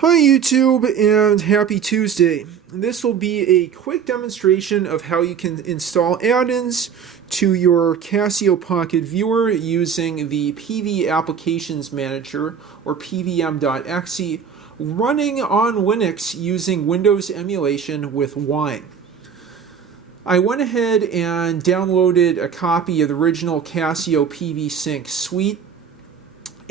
Hi YouTube and happy Tuesday. This will be a quick demonstration of how you can install add-ins to your Casio Pocket Viewer using the PV Applications Manager or pvm.exe running on Linux using Windows emulation with Wine. I went ahead and downloaded a copy of the original Casio PV Sync suite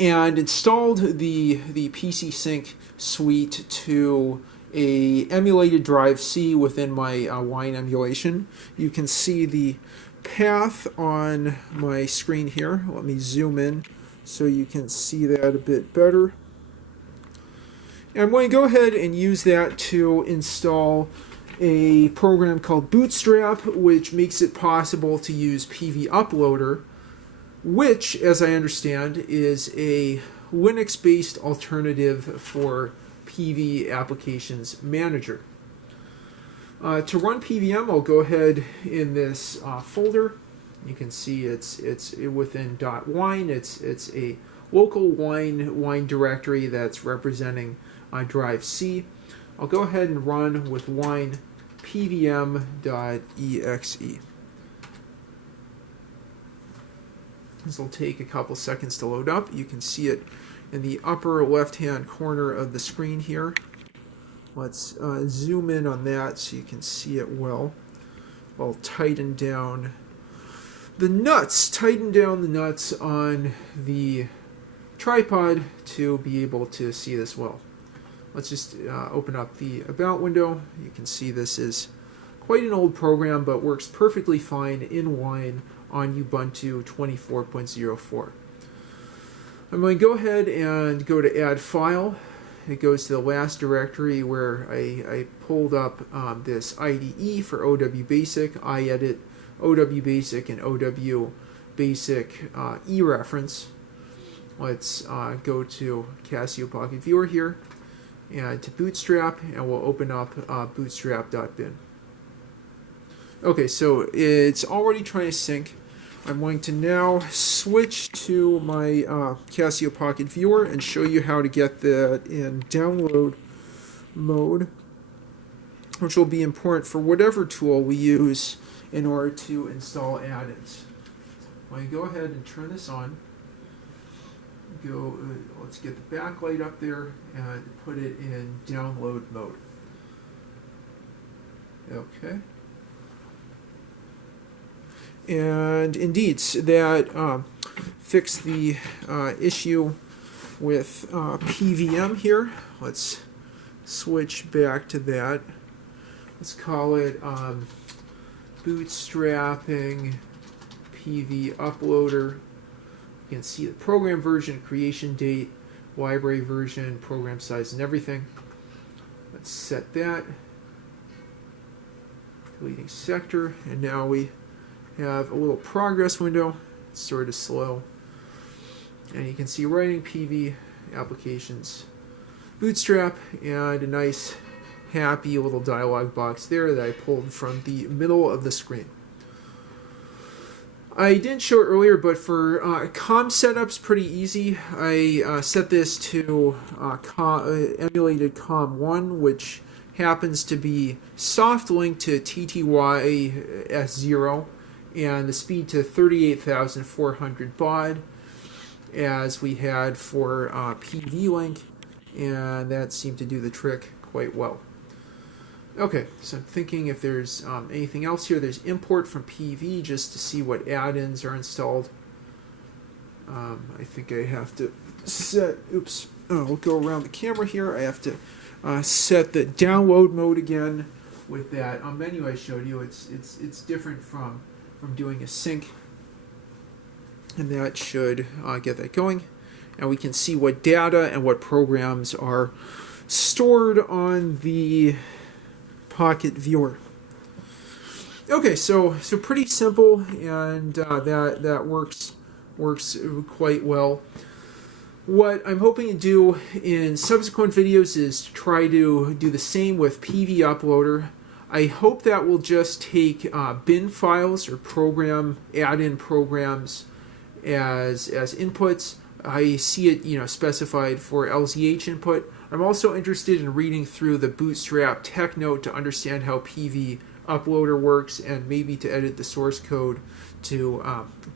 and installed the PC Sync suite to a emulated drive C within my Wine emulation. You can see the path on my screen here. Let me zoom in so you can see that a bit better. And I'm going to go ahead and use that to install a program called Bootstrap, which makes it possible to use PV Uploader, which, as I understand, is a Linux-based alternative for PV Applications Manager. To run PVM, I'll go ahead in this folder. You can see it's within .wine. It's a local wine directory that's representing drive C. I'll go ahead and run with wine pvm.exe. This will take a couple seconds to load up. You can see it in the upper left-hand corner of the screen here. Let's zoom in on that so you can see it well. I'll tighten down the nuts on the tripod to be able to see this well. Let's just open up the About window. You can see this is quite an old program, but works perfectly fine in Wine on Ubuntu 24.04. I'm going to go ahead and go to Add File. It goes to the last directory where I pulled up this IDE for OW Basic, iEdit, OW Basic, and OW Basic eReference. Let's go to Casio Pocket Viewer here and to Bootstrap, and we'll open up bootstrap.bin. Okay, so it's already trying to sync. I'm going to now switch to my Casio Pocket Viewer and show you how to get that in download mode, which will be important for whatever tool we use in order to install add-ins. When you go ahead and turn this on, let's get the backlight up there and put it in download mode. Okay. And indeed, that fixed the issue with PVM here. Let's switch back to that. Let's call it bootstrapping PV uploader. You can see the program version, creation date, library version, program size, and everything. Let's set that. Deleting sector, and now we have a little progress window. It's sort of slow, and you can see writing PV applications Bootstrap and a nice happy little dialog box there that I pulled from the middle of the screen. I didn't show it earlier, but for COM setups, pretty easy. I set this to emulated COM1, which happens to be soft linked to TTY S0 and the speed to 38,400 baud as we had for PV Link, and that seemed to do the trick quite well. Okay, so I'm thinking if there's anything else here. There's import from PV just to see what add-ins are installed. I think I have to set, we'll go around the camera here. I have to set the download mode again with that menu I showed you. It's different from doing a sync, and that should get that going. And we can see what data and what programs are stored on the Pocket Viewer. Okay, so pretty simple, and that works quite well. What I'm hoping to do in subsequent videos is to try to do the same with PV Uploader. I hope that will just take bin files or add-in programs as inputs, I see it, specified for LZH input. I'm also interested in reading through the Bootstrap tech note to understand how PV uploader works and maybe to edit the source code to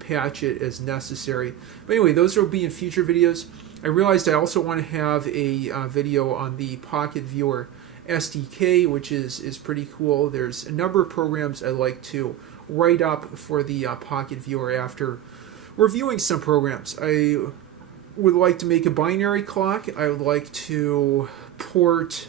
patch it as necessary. But anyway, those will be in future videos. I realized I also want to have a video on the Pocket Viewer SDK, which is pretty cool. There's a number of programs I like to write up for the Pocket Viewer after reviewing some programs. I would like to make a binary clock. I would like to port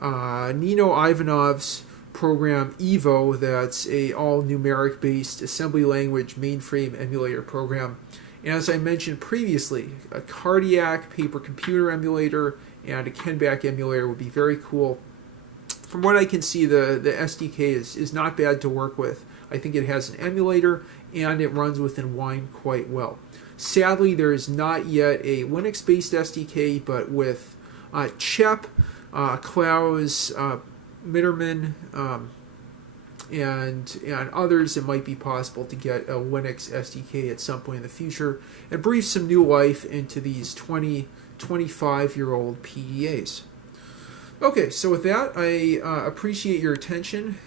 Nino Ivanov's program Evo, that's a all numeric based assembly language mainframe emulator program. And as I mentioned previously, a cardiac paper computer emulator and a Kenback emulator would be very cool. From what I can see, the SDK is not bad to work with. I think it has an emulator and it runs within Wine quite well. Sadly, there is not yet a Linux-based SDK, but with Chep, Klaus, Mitterman, and others, it might be possible to get a Linux SDK at some point in the future and breathe some new life into these 25-year-old PDAs. Okay, so with that, I appreciate your attention.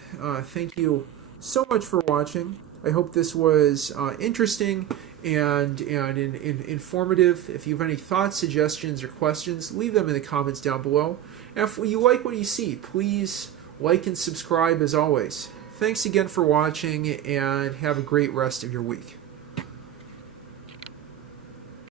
Thank you so much for watching. I hope this was interesting and informative. If you have any thoughts, suggestions, or questions, leave them in the comments down below. And if you like what you see, please like and subscribe as always. Thanks again for watching, and have a great rest of your week.